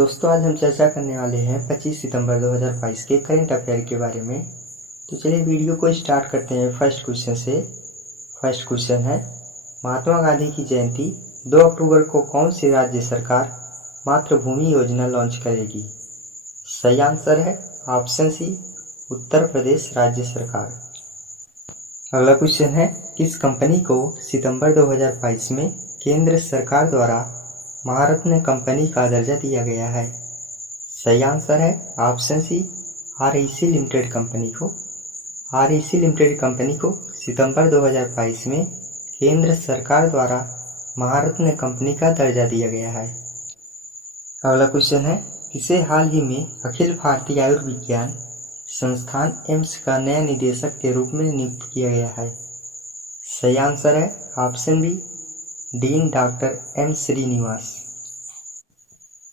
दोस्तों, आज हम चर्चा करने वाले हैं 25 सितंबर 2022 के करंट अफेयर के बारे में। तो चलिए वीडियो को स्टार्ट करते हैं फर्स्ट क्वेश्चन से। फर्स्ट क्वेश्चन है, महात्मा गांधी की जयंती 2 अक्टूबर को कौन सी राज्य सरकार मातृभूमि योजना लॉन्च करेगी? सही आंसर है ऑप्शन सी, उत्तर प्रदेश राज्य सरकार। अगला क्वेश्चन है, किस कंपनी को सितंबर 2022 में केंद्र सरकार द्वारा महारत्न कंपनी का दर्जा दिया गया है? सही आंसर है option C, REC limited company को। REC लिमिटेड कंपनी को सितंबर 2022 में केंद्र सरकार द्वारा महारत्न कंपनी का दर्जा दिया गया है। अगला क्वेश्चन है, किसे हाल ही में अखिल भारतीय आयुर्विज्ञान संस्थान एम्स का नया निदेशक के रूप में नियुक्त किया गया है? सही आंसर है option B, dean doctor M Srinivas.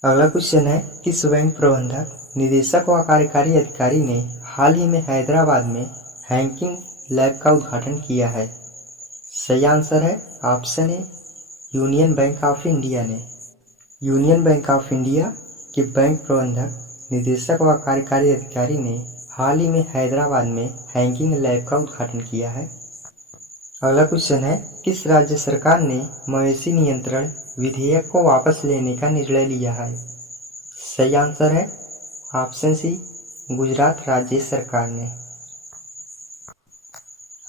अगला क्वेश्चन है, किस बैंक प्रबंधक निदेशक व कार्यकारी अधिकारी ने हाल ही में हैदराबाद में हैकिंग लैब का उद्घाटन किया है? सही आंसर है option A, union bank of India ने। यूनियन बैंक ऑफ इंडिया के बैंक प्रबंधक निदेशक व कार्यकारी अधिकारी ने हाल ही में हैदराबाद में हैकिंग लैब का उद्घाटन किया है। अगला क्वेश्चन है, किस राज्य सरकार ने मवेशी नियंत्रण विधेयक को वापस लेने का निर्णय लिया है? सही आंसर है ऑप्शन सी, गुजरात राज्य सरकार ने।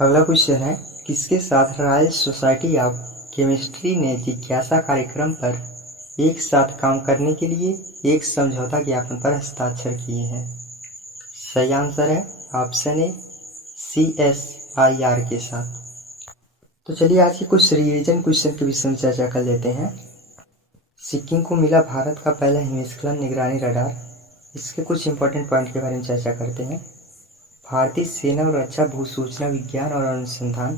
अगला क्वेश्चन है, किसके साथ रॉयल सोसाइटी ऑफ केमिस्ट्री ने जिज्ञासा कार्यक्रम पर एक साथ काम करने के लिए एक समझौता ज्ञापन पर हस्ताक्षर किए हैं? सही आंसर है ऑप्शन ए, CSIR के साथ। तो चलिए आज की कुछ रिवीजन क्वेश्चन के विषय में चर्चा कर लेते हैं। सिक्किम को मिला भारत का पहला हिमस्खलन निगरानी रडार। इसके कुछ इंपॉर्टेंट पॉइंट के बारे में चर्चा करते हैं। भारतीय सेना और रक्षा भूसूचना विज्ञान और अनुसंधान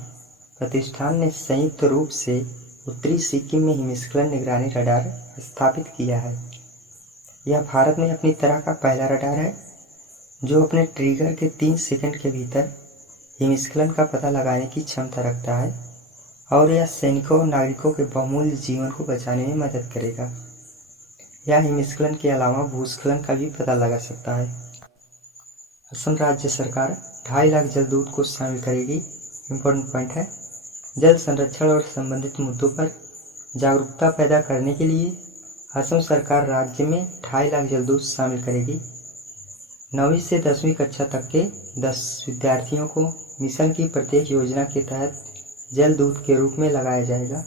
प्रतिष्ठान ने संयुक्त रूप से उत्तरी सिक्किम में हिमस्खलन निगरानी रडार स्थापित किया है। यह भारत में अपनी तरह का पहला रडार है जो अपने ट्रिगर के 3 सेकंड के भीतर हिमस्खलन का पता लगाने की क्षमता रखता है और यह सैनिकों और नागरिकों के बहुमूल्य जीवन को बचाने में मदद करेगा। यह हिमस्खलन के अलावा भूस्खलन का भी पता लगा सकता है। असम राज्य सरकार 2.5 लाख जलदूत को शामिल करेगी। इम्पोर्टेंट पॉइंट है, जल संरक्षण और संबंधित मुद्दों पर जागरूकता पैदा करने के लिए असम सरकार राज्य में 2.5 लाख जलदूत शामिल करेगी। 9वीं से 10वीं कक्षा तक के 10 विद्यार्थियों को मिशन की प्रत्येक योजना के तहत जल दूत के रूप में लगाया जाएगा।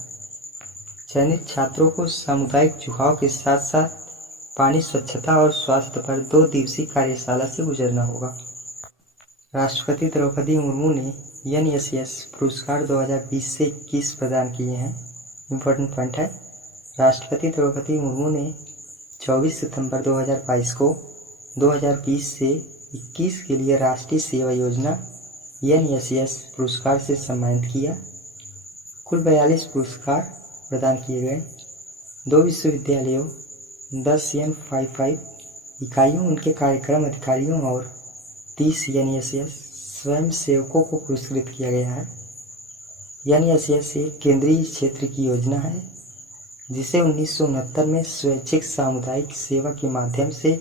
चयनित छात्रों को सामुदायिक झुकाव के साथ साथ पानी स्वच्छता और स्वास्थ्य पर 2 दिवसीय कार्यशाला से गुजरना होगा। राष्ट्रपति द्रौपदी मुर्मू ने NSS पुरस्कार 2020 से 21 प्रदान किए हैं। इम्पोर्टेंट पॉइंट है, राष्ट्रपति द्रौपदी मुर्मू ने 24 सितंबर 2022 को 2020 से 21 के लिए राष्ट्रीय सेवा योजना NSS पुरस्कार से सम्मानित किया। कुल 42 पुरस्कार प्रदान किए गए। 2 विश्वविद्यालयों 10 N55 इकाइयों, उनके कार्यक्रम अधिकारियों और 30 NSS स्वयं सेवकों को पुरस्कृत किया गया है। NSS एक केंद्रीय क्षेत्र की योजना है जिसे 1969 में स्वैच्छिक सामुदायिक सेवा के माध्यम से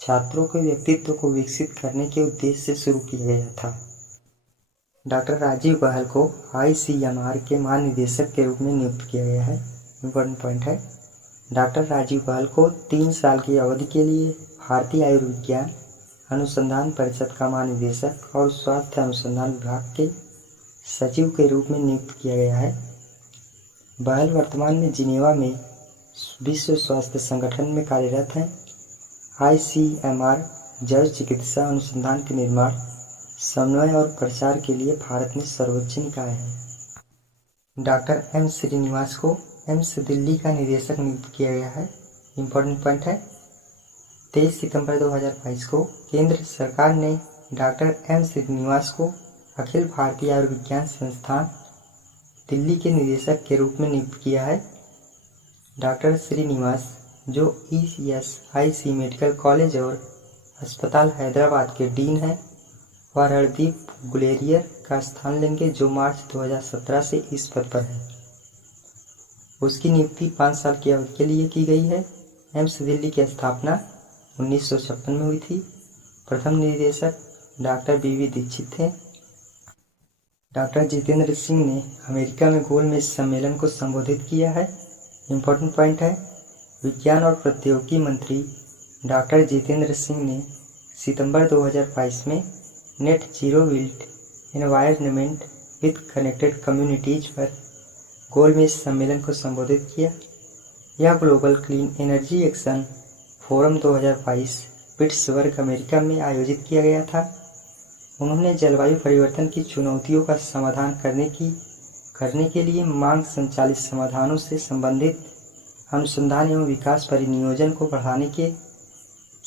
छात्रों के व्यक्तित्व को विकसित करने के उद्देश्य से शुरू किया गया था। डॉक्टर राजीव बहल को ICMR के महानिदेशक के रूप में नियुक्त किया गया है। इम्पोर्टेंट पॉइंट है, डॉक्टर राजीव बहल को 3 साल की अवधि के लिए भारतीय आयुर्विज्ञान अनुसंधान परिषद का महानिदेशक और स्वास्थ्य अनुसंधान विभाग के सचिव के रूप में नियुक्त किया गया है। बहल वर्तमान में जिनेवा में विश्व स्वास्थ्य संगठन में कार्यरत हैं। ICMR जैव चिकित्सा अनुसंधान के निर्माण, समन्वय और प्रचार के लिए भारत में सर्वोच्च निकाय है। डॉक्टर M श्रीनिवास को एम्स दिल्ली का निदेशक नियुक्त किया गया है। इम्पोर्टेंट पॉइंट है, 23 सितंबर 2022 को केंद्र सरकार ने डॉक्टर M श्रीनिवास को अखिल भारतीय आयुर्विज्ञान संस्थान दिल्ली के निदेशक के रूप में नियुक्त किया है। डॉक्टर श्रीनिवास जो ESIC मेडिकल कॉलेज और अस्पताल हैदराबाद के डीन हैं, वह रणदीप गुलेरियर का स्थान लेंगे जो मार्च 2017 से इस पद पर है। उसकी नियुक्ति 5 साल की अवधि के लिए की गई है एम्स दिल्ली की स्थापना 1956 में हुई थी। प्रथम निदेशक डॉक्टर BV दीक्षित थे। डॉक्टर जितेंद्र सिंह ने अमेरिका में गोलमेज सम्मेलन को संबोधित किया है। इम्पोर्टेंट पॉइंट है, विज्ञान और प्रौद्योगिकी मंत्री डॉक्टर जितेंद्र सिंह ने सितंबर 2022 में net zero built environment with connected communities पर गोलमेज सम्मेलन को संबोधित किया। यह global clean energy action forum 2022 Pittsburgh America में आयोजित किया गया था। उन्होंने जलवायु परिवर्तन की चुनौतियों का समाधान करने के लिए मांग संचालित समाधानों से संबंधित अनुसंधान एवं विकास परिनियोजन को बढ़ाने के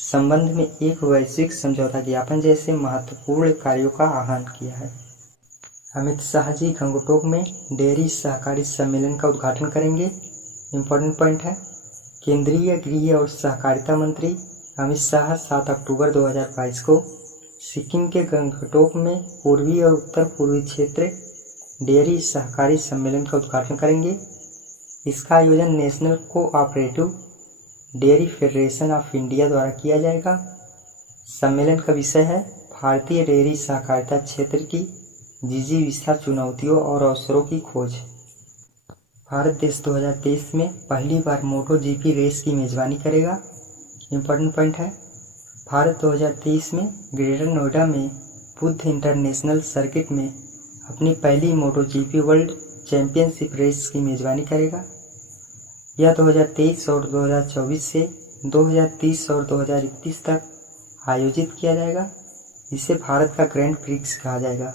संबंध में एक वैश्विक समझौता ज्ञापन जैसे महत्वपूर्ण कार्यों का आह्वान किया है। अमित शाह जी गंगटोक में डेयरी सहकारी सम्मेलन का उद्घाटन करेंगे। इम्पोर्टेंट पॉइंट है, केंद्रीय गृह और सहकारिता मंत्री अमित शाह 7 अक्टूबर 2022 को सिक्किम के गंगटोक में पूर्वी और उत्तर पूर्वी क्षेत्र डेयरी सहकारी सम्मेलन का उद्घाटन करेंगे। इसका आयोजन national cooperative dairy federation of India द्वारा किया जाएगा। सम्मेलन का विषय है भारतीय डेयरी सहकारिता क्षेत्र की जिजीविषा चुनौतियों और अवसरों की खोज। भारत देश 2023 में पहली बार मोटो जीपी रेस की मेजबानी करेगा। इम्पोर्टेंट पॉइंट है, भारत 2023 में ग्रेटर नोएडा में बुद्ध इंटरनेशनल सर्किट में अपनी पहली मोटो जीपी वर्ल्ड चैंपियनशिप रेस की मेजबानी करेगा। यह 2023 और 2024 से 2030 और 2031 तक आयोजित किया जाएगा। इसे भारत का ग्रैंड प्रिक्स कहा जाएगा।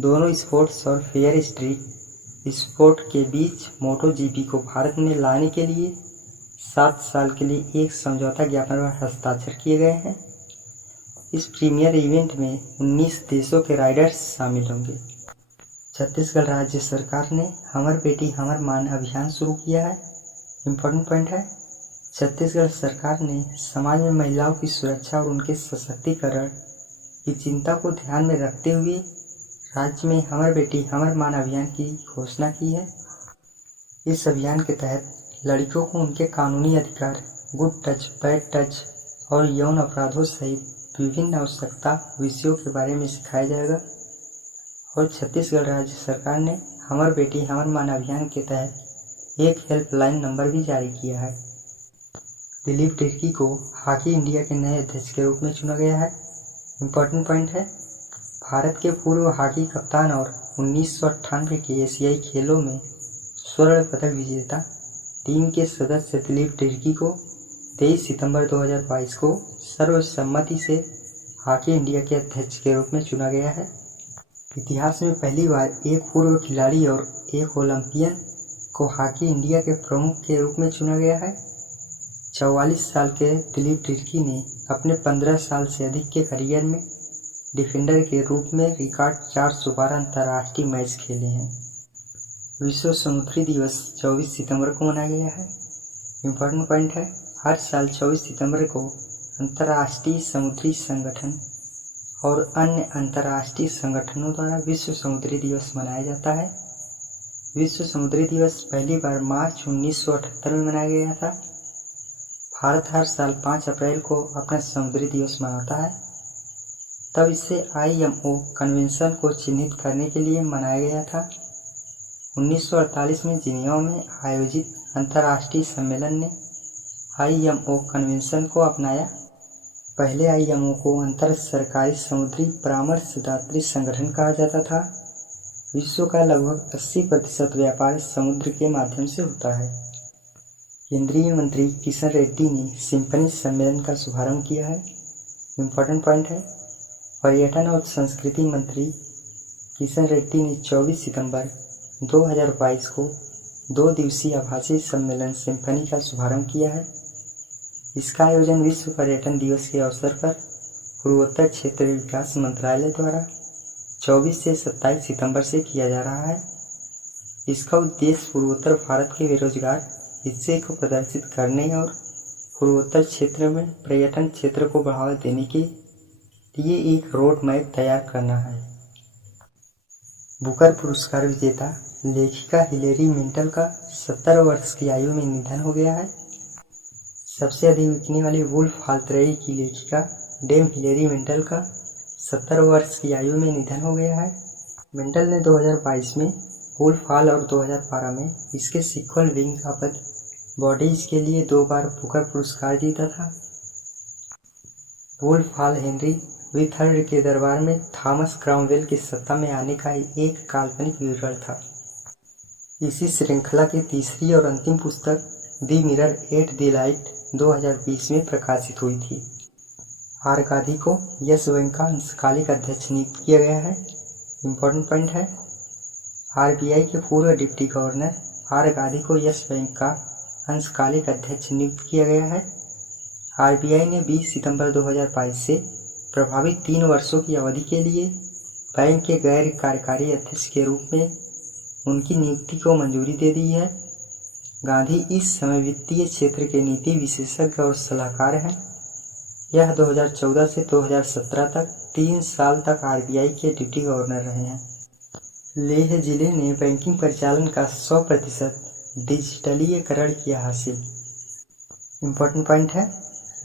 दोनों स्पोर्ट्स और फेयर स्ट्रीट स्पोर्ट के बीच मोटो जीपी को भारत में लाने के लिए 7 साल के लिए एक समझौता ज्ञापन पर हस्ताक्षर किए गए हैं। इस प्रीमियर इवेंट में 19 देशों के राइडर्स शामिल होंगे। छत्तीसगढ़ राज्य सरकार ने हमर बेटी हमर मान अभियान शुरू किया है। इम्पोर्टेंट पॉइंट है, छत्तीसगढ़ सरकार ने समाज में महिलाओं की सुरक्षा और उनके सशक्तिकरण की चिंता को ध्यान में रखते हुए राज्य में हमर बेटी हमर मान अभियान की घोषणा की है। इस अभियान के तहत लड़कियों को उनके कानूनी अधिकार, गुड टच, बैड टच और यौन अपराधों सहित विभिन्न आवश्यकता विषयों के बारे में सिखाया जाएगा। और छत्तीसगढ़ राज्य सरकार ने हमर बेटी हमर मान अभियान के तहत एक हेल्पलाइन नंबर भी जारी किया है। दिलीप तिर्की को हॉकी इंडिया के नए अध्यक्ष के रूप में चुना गया है। इम्पोर्टेंट पॉइंट है, भारत के पूर्व हॉकी कप्तान और 1998 के एशियाई खेलों में स्वर्ण पदक विजेता टीम के सदस्य दिलीप तिर्की को 23 सितंबर 2022 को सर्वसम्मति से हॉकी इंडिया के अध्यक्ष के रूप में चुना गया है। इतिहास में पहली बार एक पूर्व खिलाड़ी और एक ओलंपियन को हॉकी इंडिया के प्रमुख के रूप में चुना गया है। 44 साल के दिलीप तिर्की ने अपने 15 साल से अधिक के करियर में डिफेंडर के रूप में रिकॉर्ड 412 अंतर्राष्ट्रीय मैच खेले हैं। विश्व समुद्री दिवस 24 सितंबर को मनाया गया है। इम्पोर्टेंट पॉइंट है, हर साल 24 सितंबर को अंतर्राष्ट्रीय समुद्री संगठन और अन्य अंतर्राष्ट्रीय संगठनों द्वारा विश्व समुद्री दिवस मनाया जाता है। विश्व समुद्री दिवस पहली बार मार्च 1978 में मनाया गया था। भारत हर साल 5 अप्रैल को अपना समुद्री दिवस मनाता है। तब इसे IMO कन्वेंशन को चिन्हित करने के लिए मनाया गया था। 1948 में जिनेवा में आयोजित अंतर्राष्ट्रीय सम्मेलन ने IMO कन्वेंशन को अपनाया। पहले IMO को अंतर सरकारी समुद्री परामर्शदात्री संगठन कहा जाता था। विश्व का लगभग 80% व्यापार समुद्र के माध्यम से होता है। केंद्रीय मंत्री किशन रेड्डी ने सिम्फनी सम्मेलन का शुभारंभ किया है। इम्पोर्टेंट पॉइंट है, पर्यटन और संस्कृति मंत्री किशन रेड्डी ने 24 सितंबर 2022 को 2 दिवसीय आभासी सम्मेलन सिम्फनी का शुभारंभ किया है। इसका आयोजन विश्व पर्यटन दिवस के अवसर पर पूर्वोत्तर क्षेत्र विकास मंत्रालय द्वारा 24 से 27 सितंबर से किया जा रहा है। इसका उद्देश्य पूर्वोत्तर भारत के बेरोजगार हिस्से को प्रदर्शित करने और पूर्वोत्तर क्षेत्र में पर्यटन क्षेत्र को बढ़ावा देने के लिए एक रोड मैप तैयार करना है। बुकर पुरस्कार विजेता लेखिका हिलेरी मेंटल का 70 वर्ष की आयु में निधन हो गया है। सबसे अधिक बिकने वाली वुल्फ हॉल त्रयी की लेखिका डेम हिलेरी मेंटल का 70 वर्ष की आयु में निधन हो गया है। मेंटल ने 2022 में वुल्फ हॉल और 2012 में इसके सीक्वल विंग ऑफ बॉडीज के लिए 2 बार बुकर पुरस्कार जीता था। वुल्फ हॉल हेनरी III के दरबार में थॉमस क्रामवेल की सत्ता में आने का एक काल्पनिक विवरण था। इसी श्रृंखला की तीसरी और अंतिम पुस्तक the mirror at the light 2020 में प्रकाशित हुई थी। आर गांधी को यस बैंक का अंशकालिक अध्यक्ष नियुक्त किया गया है। इम्पोर्टेंट पॉइंट है, आरबीआई के पूर्व डिप्टी गवर्नर आर गांधी को यस बैंक का अंशकालिक अध्यक्ष नियुक्त किया गया है। आरबीआई ने 20 सितंबर 2022 से प्रभावित 3 वर्षों की अवधि के लिए बैंक के गैर कार्यकारी अध्यक्ष के रूप में उनकी नियुक्ति को मंजूरी दे दी है। गांधी इस समय वित्तीय क्षेत्र के नीति विशेषज्ञ और सलाहकार हैं। यह 2014 से 2017 तक 3 साल तक आरबीआई के डिप्टी गवर्नर रहे हैं। लेह जिले ने बैंकिंग परिचालन का 100% डिजिटलीकरण किया हासिल। इम्पोर्टेंट पॉइंट है,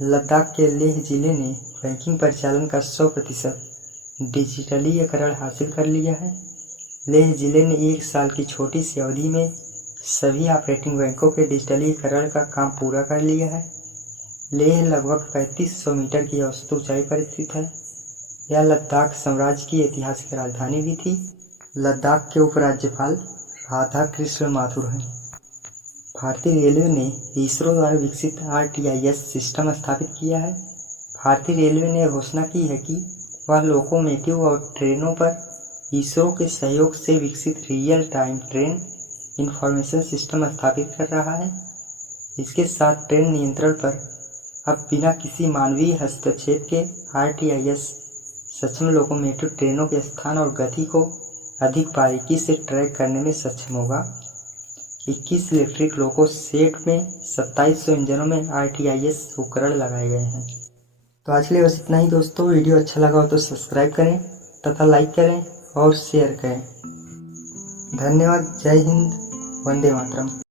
लद्दाख के लेह जिले ने बैंकिंग परिचालन का 100% डिजिटलीकरण हासिल कर लिया है। लेह जिले ने 1 साल की छोटी सी अवधि में सभी ऑपरेटिंग बैंकों के डिजिटलीकरण का काम पूरा कर लिया है। लेह लगभग 3500 मीटर की औसत ऊंचाई पर स्थित है। यह लद्दाख साम्राज्य की ऐतिहासिक राजधानी भी थी। लद्दाख के उपराज्यपाल राधा कृष्ण माथुर हैं। भारतीय रेलवे ने इसरो द्वारा विकसित RTIS सिस्टम स्थापित किया है। भारतीय रेलवे ने घोषणा की है कि वह लोकोमोटिव और ट्रेनों पर इसरो के सहयोग से विकसित real time train information system स्थापित कर रहा है। इसके साथ ट्रेन नियंत्रण पर अब बिना किसी मानवीय हस्तक्षेप के RTIS सक्षम लोकोमोटिव ट्रेनों के स्थान और गति को अधिक बारीकी से ट्रैक करने में सक्षम होगा। 21 इलेक्ट्रिक लोको सेट में 2700 इंजनों में RTIS उपकरण लगाए गए हैं। तो आज के लिए बस इतना ही दोस्तों। वीडियो अच्छा लगा हो तो सब्सक्राइब करें तथा लाइक करें और शेयर करें। धन्यवाद। जय हिंद, वंदे मातरम।